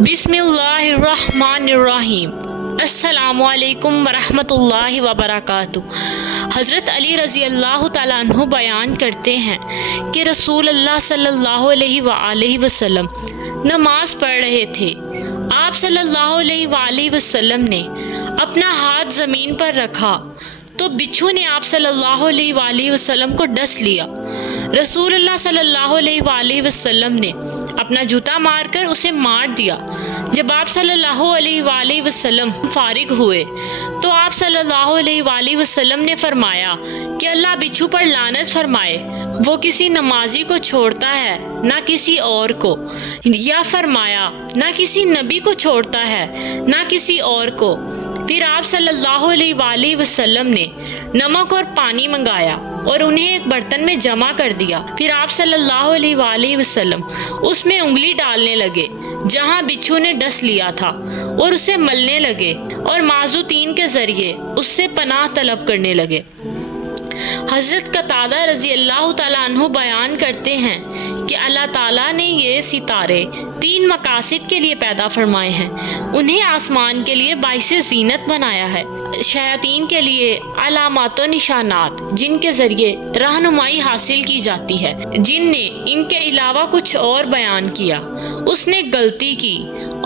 बिस्मिल्लाहिर्रहमानिर्रहीम। अस्सलामुअलैकुम वरहमतुल्लाहि वबरकातुहू। हज़रत अली रज़ी अल्लाह तआला अन्हु बयान करते हैं कि रसूल अल्लाह सल्लल्लाहु अलैहि वसल्लम नमाज पढ़ रहे थे। आप सल्लल्लाहु अलैहि वसल्लम ने अपना हाथ ज़मीन पर रखा तो बिच्छू ने आप सल्लल्लाहु अलैहि वसल्लम को डस लिया। रसूल अल्लाह सल्लल्लाहु अलैहि वसल्लम ने अपना जूता मारकर उसे मार दिया। जब आप सल्लल्लाहु अलैहि वसल्लम फारिग हुए तो आप सल्लल्लाहु अलैहि वसल्लम ने फरमाया कि अल्लाह बिच्छू पर लानत फरमाए, वो किसी नमाजी को छोड़ता है ना किसी और को, या फरमाया ना किसी नबी को छोड़ता है ना किसी और को। फिर आप सल्लल्लाहु अलैहि वसल्लम ने नमक और पानी मंगाया और उन्हें एक बर्तन में जमा कर दिया। फिर आप सल्लल्लाहु अलैहि वसल्लम उसमें उंगली डालने लगे जहां बिच्छू ने डस लिया था और उसे मलने लगे और माज़ूतीन के जरिए उससे पनाह तलब करने लगे। हज़रत कतादा रज़ी अल्लाह तआला अन्हु बयान करते हैं कि अल्लाह ताला ने ये सितारे 3 मकासद के लिए पैदा फरमाए हैं। उन्हें आसमान के लिए बाइसे ज़ीनत बनाया है, शयातीन के लिए अलामात व निशानात जिनके ज़रिए रहनुमाई हासिल की जाती है। जिन ने इनके अलावा कुछ और बयान किया उसने गलती की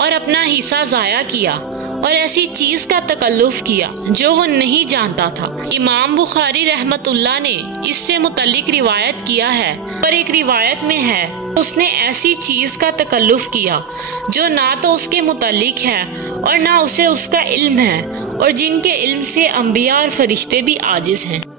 और अपना हिस्सा ज़ाया किया और ऐसी चीज़ का तकल्लुफ़ किया जो वो नहीं जानता था। इमाम बुखारी रहमतुल्लाह ने इससे मुतल्लिक रिवायत किया है, पर एक रिवायत में है उसने ऐसी चीज़ का तकल्लुफ़ किया जो ना तो उसके मुतल्लिक है और ना उसे उसका इल्म है, और जिनके इल्म से अंबिया और फरिश्ते भी आजिज़ हैं।